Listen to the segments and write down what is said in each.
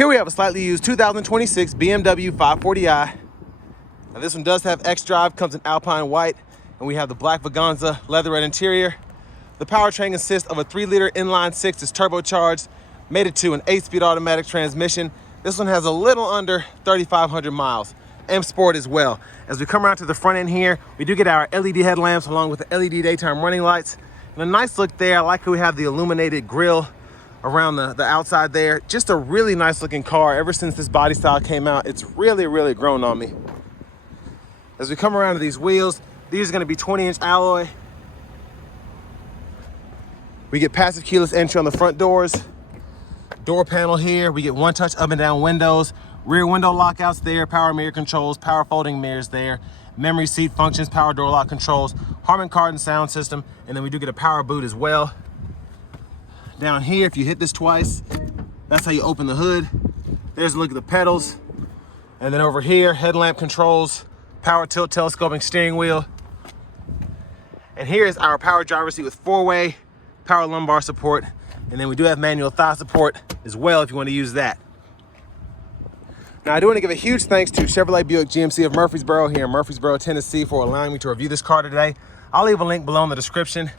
Here we have a slightly used 2026 BMW 540i. Now this one does have xDrive, comes in Alpine white, and we have the black Vaganza leatherette interior. The powertrain consists of a 3-liter inline 6 that's turbocharged, mated to an 8-speed automatic transmission. This one has a little under 3,500 miles. M Sport as well. As we come around to the front end here, we do get our LED headlamps along with the LED daytime running lights. And a nice look there. I like how we have the illuminated grille around the outside there. Just a really nice looking car. Ever since this body style came out, it's really grown on me. As we come around to these wheels, these are going to be 20-inch alloy. We get passive keyless entry on the front doors. Door panel here. We get one-touch up and down windows. Rear window lockouts there. Power mirror controls. Power folding mirrors there. Memory seat functions. Power door lock controls. Harman Kardon sound system. And then we do get a power boot as well. Down here, if you hit this twice, that's how you open the hood. There's a look at the pedals. And then over here, headlamp controls, power tilt telescoping steering wheel. And here's our power driver's seat with 4-way power lumbar support. And then we do have manual thigh support as well if you want to use that. Now I do want to give a huge thanks to Chevrolet Buick GMC of Murfreesboro here in Murfreesboro, Tennessee for allowing me to review this car today. I'll leave a link below in the description.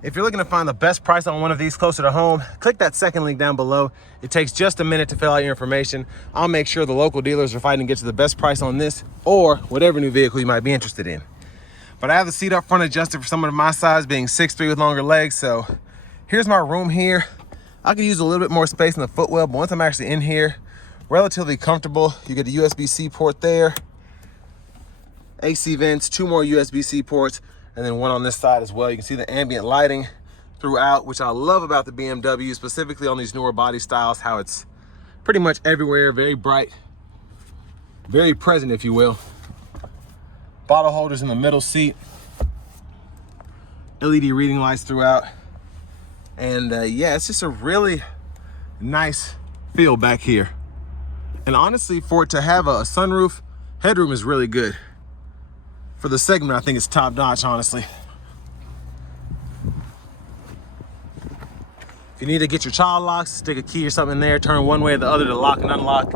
If you're looking to find the best price on one of these closer to home, click that second link down below. It takes just a minute to fill out your information. I'll make sure the local dealers are fighting to get you the best price on this or whatever new vehicle you might be interested in. But I have the seat up front adjusted for someone of my size, being 6'3" with longer legs. So here's my room here. I could use a little bit more space in the footwell, but once I'm actually in here, relatively comfortable. You get a USB-C port there, AC vents, 2 more USB-C ports, and then one on this side as well. You can see the ambient lighting throughout, which I love about the BMW, specifically on these newer body styles, how it's pretty much everywhere, very bright, very present, if you will. Bottle holders in the middle seat, LED reading lights throughout. And yeah, it's just a really nice feel back here. And honestly, for it to have a sunroof, headroom is really good. For the segment, I think it's top notch, honestly. If you need to get your child locks, stick a key or something in there, turn one way or the other to lock and unlock.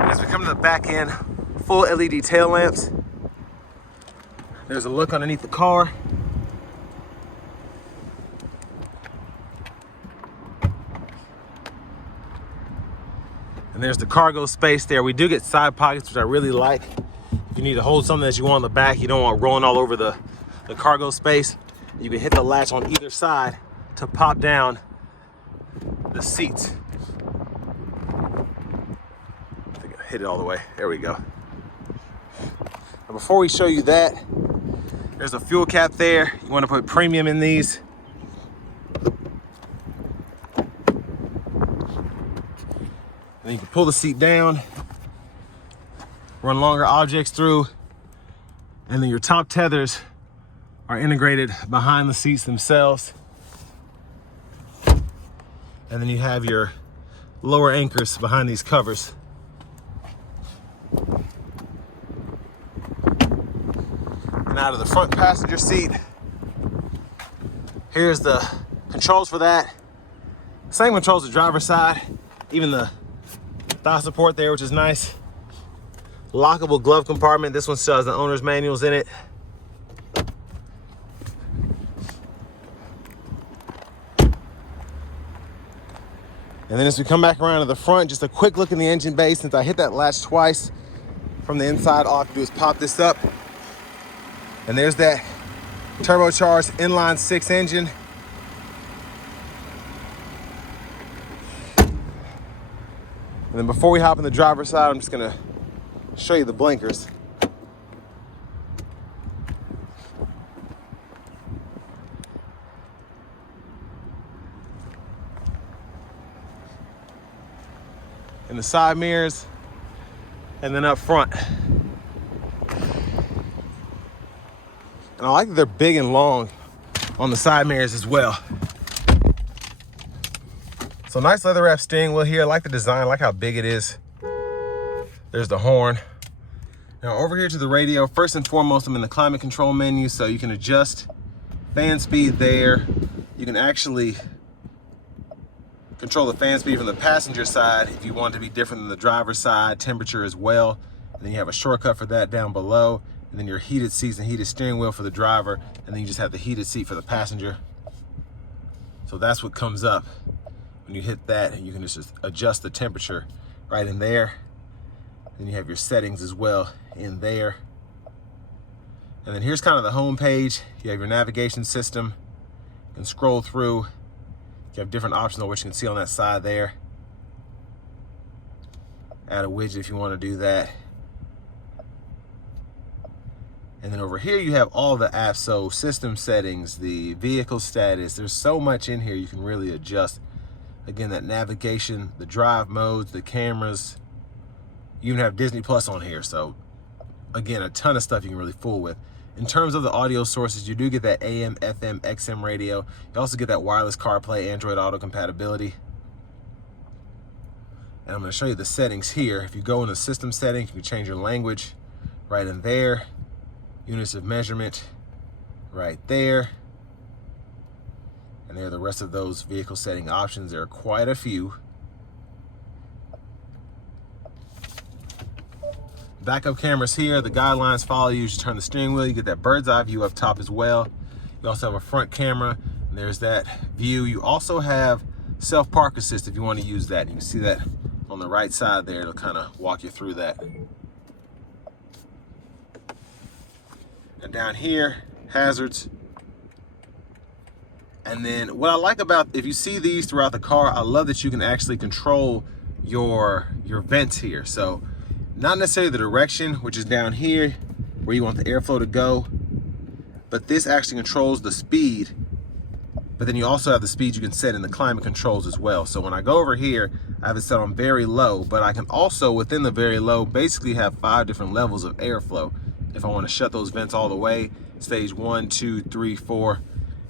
And as we come to the back end, full LED tail lamps. There's a look underneath the car. And there's the cargo space there. We do get side pockets, which I really like. If you need to hold something that you want on the back, you don't want rolling all over the cargo space, you can hit the latch on either side to pop down the seats. I think I hit it all the way. There we go. Now before we show you that, there's a fuel cap there. You want to put premium in these. And you can pull the seat down, run longer objects through, and then your top tethers are integrated behind the seats themselves. And then you have your lower anchors behind these covers. And out of the front passenger seat, here's the controls for that. Same controls the driver's side, even the thigh support there, which is nice. Lockable glove compartment. This one still has the owner's manuals in it. And then as we come back around to the front, just a quick look in the engine bay. Since I hit that latch twice from the inside, all I have to do is pop this up. And there's that turbocharged inline 6 engine. And then before we hop in the driver's side, I'm just gonna show you the blinkers. And the side mirrors, and then up front. And I like that they're big and long on the side mirrors as well. So nice leather wrap steering wheel here. I like the design, I like how big it is. There's the horn. Now over here to the radio, first and foremost, I'm in the climate control menu, so you can adjust fan speed there. You can actually Control the fan speed from the passenger side if you want it to be different than the driver's side, temperature as well. And then you have a shortcut for that down below. And then your heated seats and heated steering wheel for the driver. And then you just have the heated seat for the passenger. So that's what comes up when you hit that, and you can just adjust the temperature right in there. Then you have your settings as well in there. And then here's kind of the home page. You have your navigation system. You can scroll through. You have different options on what you can see on that side there. Add a widget if you want to do that. And then over here you have all the apps, so system settings, the vehicle status. There's so much in here you can really adjust. Again, that navigation, the drive modes, the cameras. You even have Disney Plus on here, so again, a ton of stuff you can really fool with. In terms of the audio sources, you do get that AM, FM, XM radio. You also get that wireless CarPlay, Android Auto compatibility. And I'm going to show you the settings here. If you go in the system settings, you can change your language right in there. Units of measurement right there. And there are the rest of those vehicle setting options. There are quite a few. Backup cameras here. The guidelines follow you. You turn the steering wheel. You get that bird's eye view up top as well. You also have a front camera. And there's that view. You also have self park assist if you want to use that. You can see that on the right side there. It'll kind of walk you through that. And down here, hazards. And then what I like about, if you see these throughout the car, I love that you can actually control your vents here. So not necessarily the direction, which is down here where you want the airflow to go, but this actually controls the speed. But then you also have the speed you can set in the climate controls as well. So when I go over here, I have it set on very low, but I can also, within the very low, basically have 5 different levels of airflow. If I want to shut those vents all the way, stage 1, 2, 3, 4.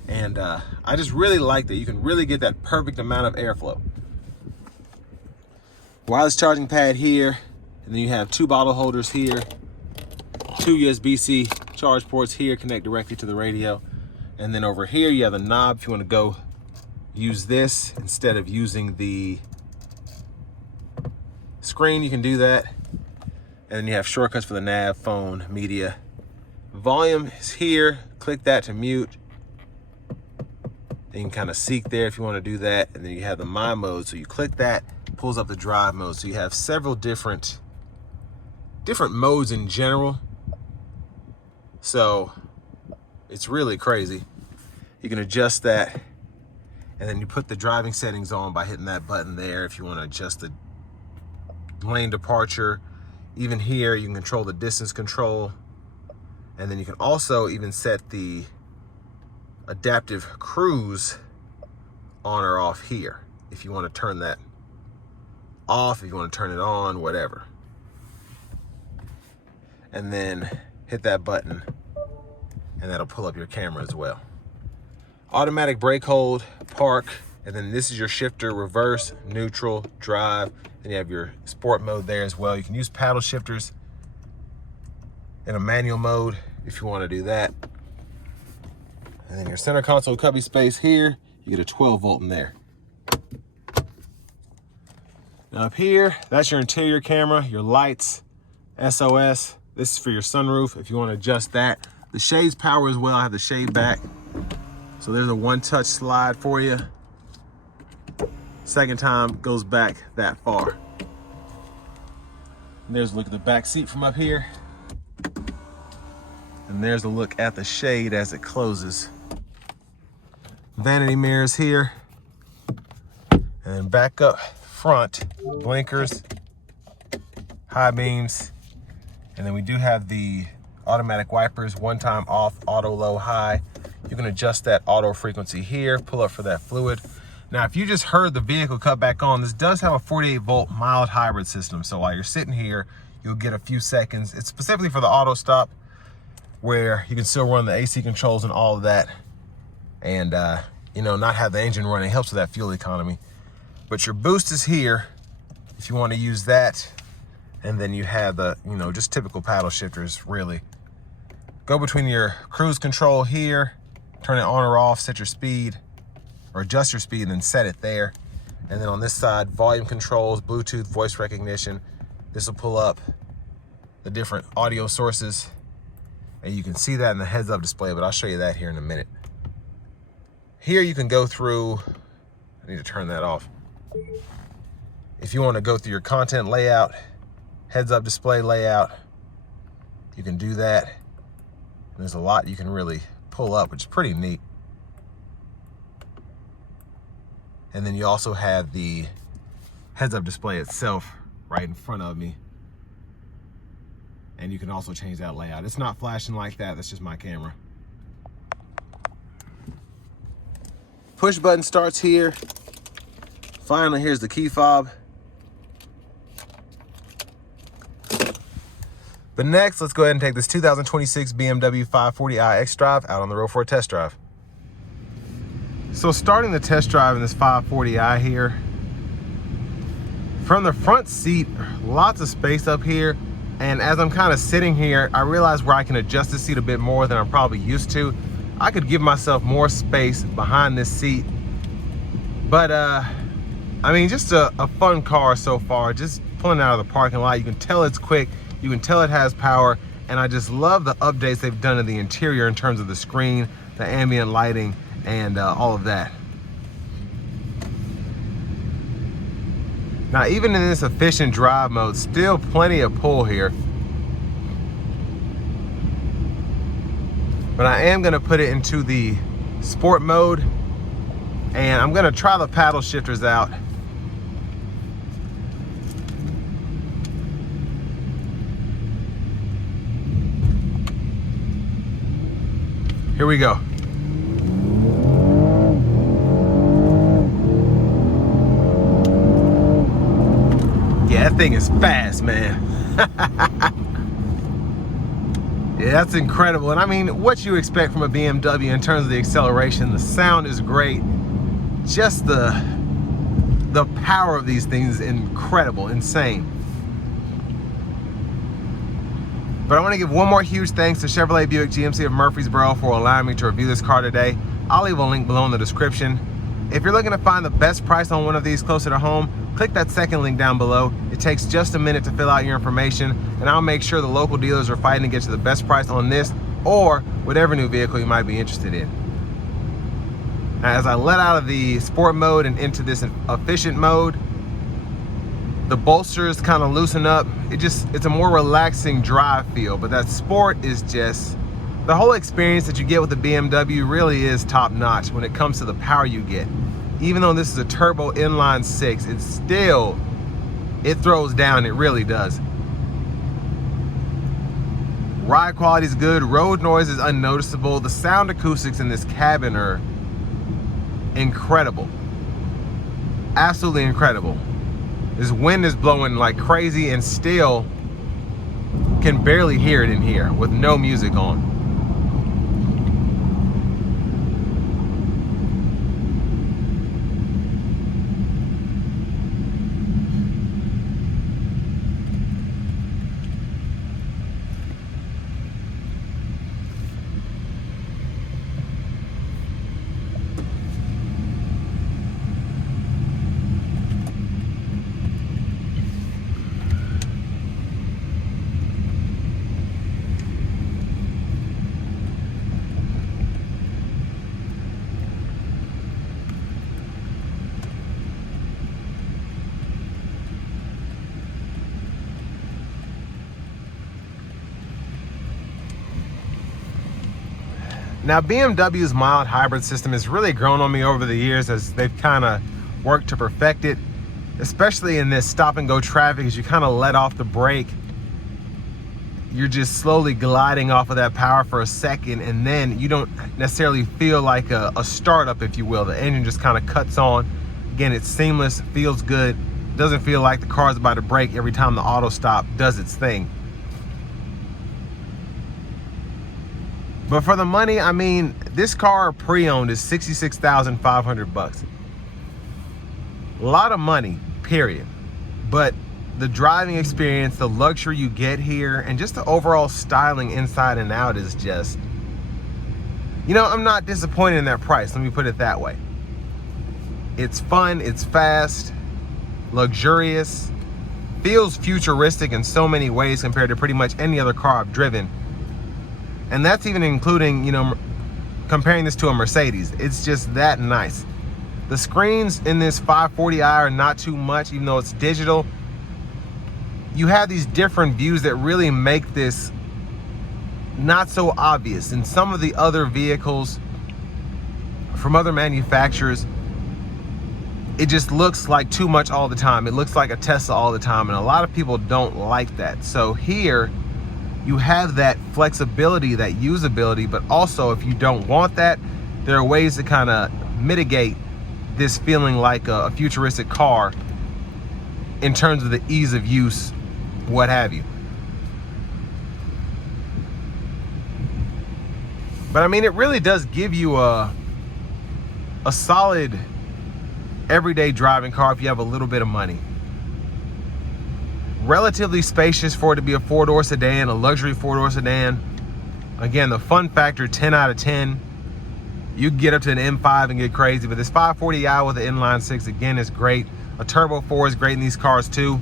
And I just really like that. You can really get that perfect amount of airflow. Wireless charging pad here. And then you have 2 bottle holders here. 2 USB-C charge ports here, connect directly to the radio. And then over here, you have a knob if you want to go use this instead of using the screen, you can do that. And then you have shortcuts for the nav, phone, media. Volume is here. Click that to mute. Then you can kind of seek there if you want to do that. And then you have the My mode. So you click that, pulls up the drive mode. So you have several different modes in general. So it's really crazy. You can adjust that. And then you put the driving settings on by hitting that button there if you want to adjust the lane departure. Even here, you can control the distance control. And then you can also even set the adaptive cruise on or off here. If you want to turn that off, if you want to turn it on, whatever. And then hit that button and that'll pull up your camera as well. Automatic brake hold, park, and then this is your shifter, reverse, neutral, drive. Then you have your sport mode there as well. You can use paddle shifters in a manual mode if you want to do that. And then your center console cubby space here, you get a 12 volt in there. Now up here, that's your interior camera, your lights, SOS. This is for your sunroof if you want to adjust that. The shade's power as well. I have the shade back. So there's a one-touch slide for you. Second time goes back that far. And there's a look at the back seat from up here. And there's a look at the shade as it closes. Vanity mirrors here. And then back up front, blinkers, high beams. And then we do have the automatic wipers, one time off, auto, low, high. You can adjust that auto frequency here, pull up for that fluid. Now, if you just heard the vehicle cut back on, this does have a 48 volt mild hybrid system. So while you're sitting here, you'll get a few seconds. It's specifically for the auto stop where you can still run the AC controls and all of that. And, you know, not have the engine running. It helps with that fuel economy. But your boost is here if you want to use that. And then you have the, you know, just typical paddle shifters, really. Go between your cruise control here, turn it on or off, set your speed, or adjust your speed and then set it there. And then on this side, volume controls, Bluetooth, voice recognition. This will pull up the different audio sources. And you can see that in the heads-up display, but I'll show you that here in a minute. Here you can go through, I need to turn that off. If you want to go through your content layout, heads-up display layout, you can do that. And there's a lot you can really pull up, which is pretty neat. And then you also have the heads-up display itself right in front of me. And you can also change that layout. It's not flashing like that, that's just my camera. Push button starts here. Finally, here's the key fob. But next, let's go ahead and take this 2026 BMW 540i xDrive out on the road for a test drive. So starting the test drive in this 540i here, from the front seat, lots of space up here. And as I'm kind of sitting here, I realize where I can adjust the seat a bit more than I'm probably used to. I could give myself more space behind this seat. But I mean, just a fun car so far, just pulling out of the parking lot. You can tell it's quick, you can tell it has power, and I just love the updates they've done to the interior in terms of the screen, the ambient lighting, and all of that. Now, even in this efficient drive mode, still plenty of pull here. But I am gonna put it into the sport mode, and I'm gonna try the paddle shifters out. Here we go. Yeah, that thing is fast, man. Yeah, that's incredible. And I mean, what you expect from a BMW in terms of the acceleration, the sound is great. Just the power of these things is incredible, insane. But I want to give one more huge thanks to Chevrolet Buick GMC of Murfreesboro for allowing me to review this car today. I'll leave a link below in the description. If you're looking to find the best price on one of these closer to home, click that second link down below. It takes just a minute to fill out your information, and I'll make sure the local dealers are fighting to get you the best price on this or whatever new vehicle you might be interested in. Now, as I let out of the sport mode and into this efficient mode, the bolsters kind of loosen up. It's a more relaxing drive feel, but that sport is just, the whole experience that you get with the BMW really is top notch when it comes to the power you get. Even though this is a turbo inline six, it throws down, it really does. Ride quality is good, road noise is unnoticeable. The sound acoustics in this cabin are incredible. Absolutely incredible. This wind is blowing like crazy and still can barely hear it in here with no music on. Now, BMW's mild hybrid system has really grown on me over the years as they've kind of worked to perfect it, especially in this stop and go traffic. As you kind of let off the brake, you're just slowly gliding off of that power for a second, and then you don't necessarily feel like a startup, if you will. The engine just kind of cuts on. Again, it's seamless, feels good. Doesn't feel like the car's about to brake every time the auto stop does its thing. But for the money, I mean, this car pre-owned is $66,500. A lot of money, period. But the driving experience, the luxury you get here, and just the overall styling inside and out is just, you know, I'm not disappointed in that price. Let me put it that way. It's fun, it's fast, luxurious, feels futuristic in so many ways compared to pretty much any other car I've driven. And that's even including, you know, comparing this to a Mercedes. It's just that nice. The screens in this 540i are not too much, even though it's digital. You have these different views that really make this not so obvious. In some of the other vehicles from other manufacturers, it just looks like too much all the time. It looks like a Tesla all the time, and a lot of people don't like that. So here, you have that flexibility, that usability, but also if you don't want that, there are ways to kind of mitigate this feeling like a futuristic car in terms of the ease of use, what have you. But I mean, it really does give you a solid everyday driving car if you have a little bit of money. Relatively spacious for it to be a four-door sedan, a luxury four-door sedan. Again, the fun factor, 10 out of 10. You can get up to an M5 and get crazy, but this 540i with an inline six, again, is great. A turbo 4 is great in these cars too.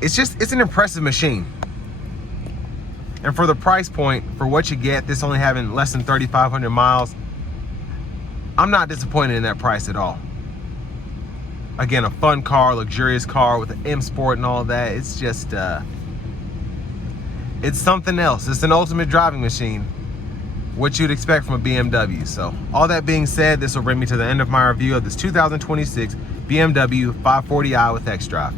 It's an impressive machine. And for the price point, for what you get, this only having less than 3,500 miles, I'm not disappointed in that price at all. Again, a fun car, luxurious car with an M Sport and all that. It's just, it's something else. It's an ultimate driving machine, what you'd expect from a BMW. So all that being said, this will bring me to the end of my review of this 2026 BMW 540i with xDrive.